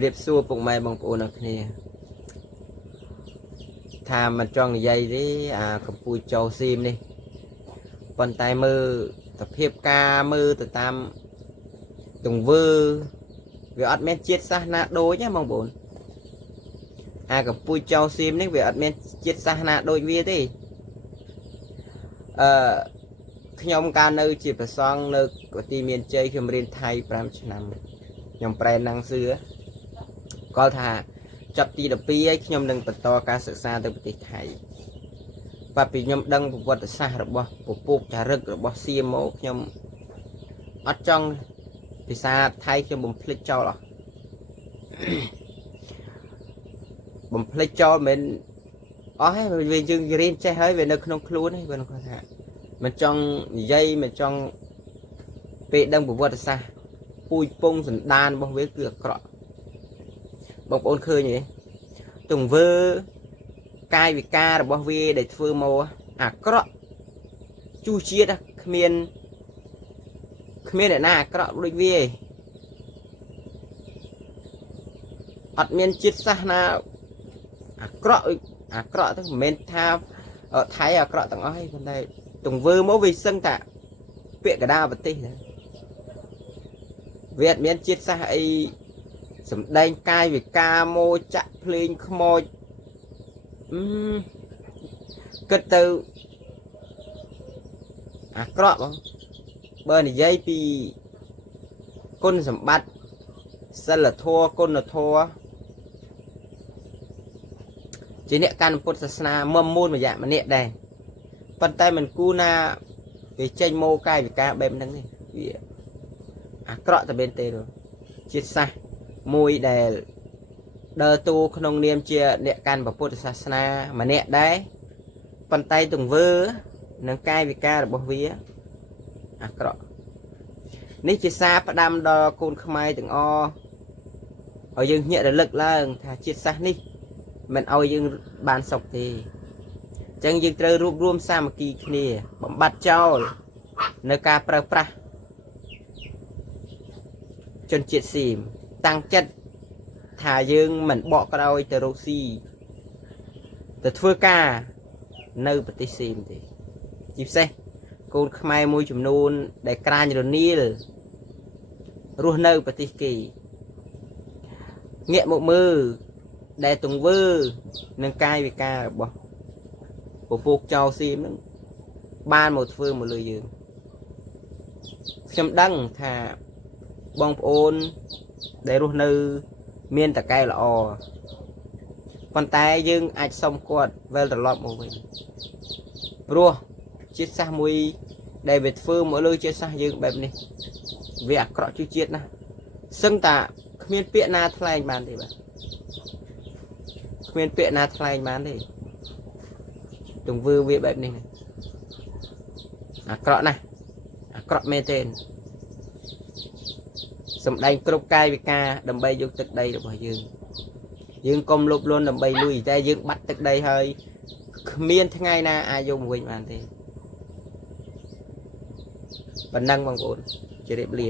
เรียบสู้ปุกไม้บางปูนักเนี่ยทำมันจ้องใหญ่ดิกับปูโจซีมนี่ปนไตมือตะเพียบกามือตะตามตรงวือvề ọt men chết sa na đôi nhá mong bốnกับปูโจซีมนี่về ọt men chết sa na đôi vi đi ខ្ញុំកាលនៅជាប្រសងនៅកទីមានជ័យខ្ញុំរៀនថៃ5ឆ្នាំខ្ញុំប្រែណាំងសឿគាត់ថាចាប់ទី12ហើយខ្ញុំនឹងបន្តការសិក្សាទៅប្រទេសថៃបាត់ពីខ្ញុំដឹងប្រវត្តិសាស្ត្ររបស់ពពុកចារឹករបស់សៀមមកខ្ញុំអត់ចង់ភាសាថៃខ្ញុំបំភ្លេចចោលអស់បំភ្លេចចោលមិនអស់ហើយវាយើងរៀនចេះហើយវានៅក្នុងខ្លួនហ្នឹងគាត់ថាมันចង់និយាយมันចង់ពេលដឹងប្រវត្តិសាស្ត្រពូជពងសន្តានរបស់វាគឺអាក្រក់បងប្អូនឃើញទេទង្វើកាយវិការរបស់វាដែលធ្វើមកអាក្រក់ជូរជាតិគ្មានអ្នកណាអាក្រក់ដូចវាអត់មានជាតិសាសន៍ណាអាក្រក់ទៅមិនមែនថាថៃអាក្រក់ទាំងអស់ទេប៉ុន្តែទង្វើមកវាសឹងតែពាក្យកដាប្រទេសវាអត់មានជាតិសាសន៍អីសម្ដែងកាយវិការមកចាក់ភ្លេងខ្មោចគិតទៅអាក្រក់បងបើនិយាយពីគុណសម្បត្តិសិលធម៌គុណធម៌ជាអ្នកកាន់ពុទ្ធសាសនាមមូលម្នាក់ម្នាក់ដែរប៉ុន្តែមិនគូណាវាចេញមកកាយវិការបែបហ្នឹងទេវាអាក្រក់តែមែនទេជាតិសាសន៍មួយដែលដើរតួក្នុងនាមជាអ្នកកាន់ពុទ្ធសាសនាម្នាក់ដែរប៉ុន្តែទង្វើនិងកាយវិការរបស់វាអាក្រក់នេះជាសារផ្ដាំដល់កូនខ្មែរទាំងអស់ឲ្យយើងញាក់រលឹកឡើងថាជាតិសាសន៍នេះមិនឲ្យយើងបានសុខទេចឹងយើងត្រូវរួបរวมសាមគ្គីគ្នាបំបត្តិចោលនៅការប្រើប្រាស់ជនជាតិសៀមតាំងចិត្តថាយើងមិនបកក្រោយទៅរកស៊ីទៅធ្វើការនៅប្រទេសសៀមទេជាពិសេសកូនខ្មែរមួយចំនួនដែលក្រាញរនីលរស់នៅប្រទេសគេងាកមកមើលដែលទង្វើនឹងកាយវិការរបស់ពពុកចោលសៀមហ្នឹងបានមកធ្វើមកលើយើងខ្ញុំដឹងថាបងប្អូនដែលរស់នៅមានតកែល្អប៉ុន្តែយើងអាចសុំគាត់វិលត្រឡប់មកវិញព្រោះជាតិសាសន៍មួយដែលវាធ្វើមកលើជាតិសាសន៍យើងបែបនេះវាអាក្រក់ជាជាតិណាស់សឹងតាគ្មានពាក្យណាថ្លែងបានទេបាទគ្មានពាក្យណាថ្លែងបានទេទង្វើវាបែបនេះអាក្រក់ណាស់អាក្រក់មែនទេសម្ដែងគ្រប់កាយវិការដើម្បីយកទឹកដីរបស់យើងកុំលុបលន់ដើម្បីលុយតែយើងបាត់ទឹកដីហើយគ្មានថ្ងៃណាអាចយកមកវិញបានទេប៉ុណ្ណឹងបងប្អូនជម្រាបលា